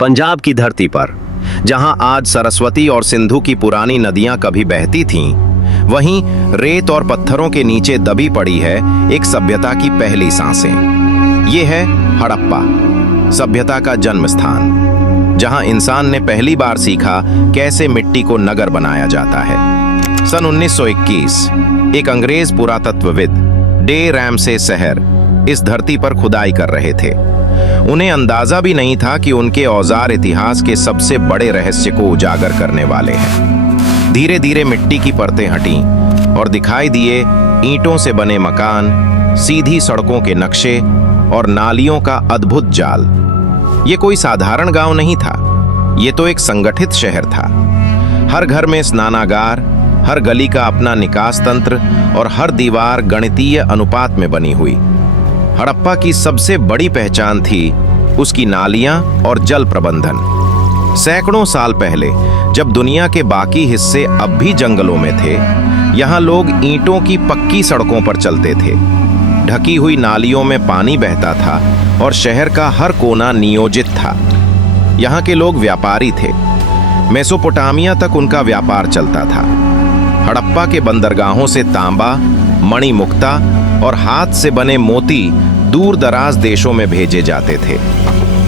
पंजाब की धरती पर, जहां आज सरस्वती और सिंधु की पुरानी नदियां कभी बहती थीं, वहीं रेत और पत्थरों के नीचे दबी पड़ी है एक सभ्यता की पहली सांसें। ये है हड़प्पा, सभ्यता का जन्म स्थान, जहां इंसान ने पहली बार सीखा कैसे मिट्टी को नगर बनाया जाता है। सन 1921 एक अंग्रेज पुरातत्वविद डे रैमसे सहर इस धरती पर खुदाई कर रहे थे। उन्हें अंदाजा भी नहीं था कि उनके औजार इतिहास के सबसे बड़े रहस्य को उजागर करने वाले हैं। धीरे धीरे मिट्टी की परतें हटीं और दिखाई दिए ईंटों से बने मकान, सीधी सड़कों के नक्शे और नालियों का अद्भुत जाल। ये कोई साधारण गांव नहीं था, ये तो एक संगठित शहर था। हर घर में स्नानागार, हर गली का अपना निकास तंत्र और हर दीवार गणितीय अनुपात में बनी हुई। हड़प्पा की सबसे बड़ी पहचान थी उसकी नालियां और जल प्रबंधन। सैकड़ों साल पहले, जब दुनिया के बाकी हिस्से अब भी जंगलों में थे, यहाँ लोग ईंटों की पक्की सड़कों पर चलते थे। ढकी हुई नालियों में पानी बहता था और शहर का हर कोना नियोजित था। यहाँ के लोग व्यापारी थे। मेसोपोटामिया तक उनका व्यापार चलता था। हड़प्पा के बंदरगाहों से तांबा, मणिमुक्ता और हाथ से बने मोती दूर दराज देशों में भेजे जाते थे।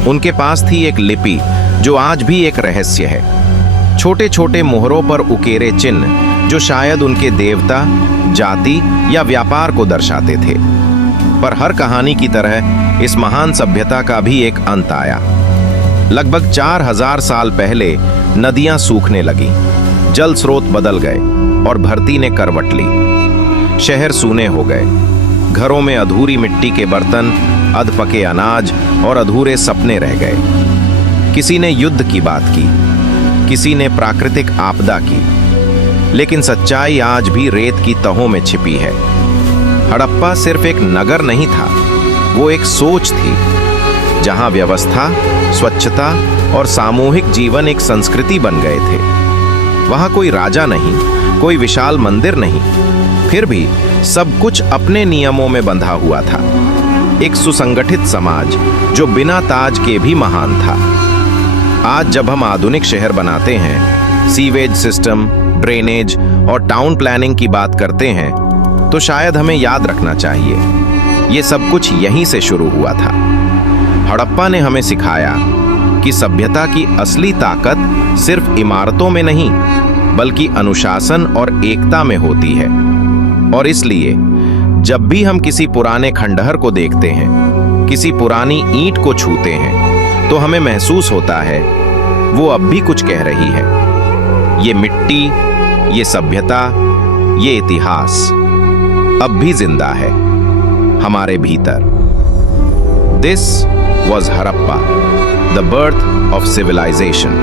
उनके पास थी एक लिपि जो आज भी एक रहस्य है। छोटे छोटे मोहरों पर उकेरे चिन्ह जो शायद उनके देवता, जाति या व्यापार को दर्शाते थे। पर हर कहानी की तरह इस महान सभ्यता का भी एक अंत आया। लगभग 4000 साल पहले नदियां सूखने लगी, जल स्रोत बदल गए और धरती ने करवट ली। शहर सूने हो गए। घरों में अधूरी मिट्टी के बर्तन, अधपके अनाज और अधूरे सपने रह गए। किसी ने युद्ध की बात की, किसी ने प्राकृतिक आपदा की, लेकिन सच्चाई आज भी रेत की तहों में छिपी है। हड़प्पा सिर्फ एक नगर नहीं था, वो एक सोच थी, जहां व्यवस्था, स्वच्छता और सामूहिक जीवन एक संस्कृति बन गए थे। वहां कोई राजा नहीं, कोई विशाल मंदिर नहीं, फिर भी सब कुछ अपने नियमों में बंधा हुआ था। एक सुसंगठित समाज जो बिना ताज के भी महान था। आज जब हम आधुनिक शहर बनाते हैं, सीवेज सिस्टम, ड्रेनेज और टाउन प्लानिंग की बात करते हैं, तो शायद हमें याद रखना चाहिए, ये सब कुछ यहीं से शुरू हुआ था। हड़प्पा ने हमें सिखाया कि सभ्यता की असली ताकत सिर्फ इमारतों में नहीं, बल्कि अनुशासन और एकता में होती है। और इसलिए जब भी हम किसी पुराने खंडहर को देखते हैं, किसी पुरानी ईंट को छूते हैं, तो हमें महसूस होता है वो अब भी कुछ कह रही है। ये मिट्टी, ये सभ्यता, ये इतिहास अब भी जिंदा है हमारे भीतर। This was Harappa, the birth of civilisation.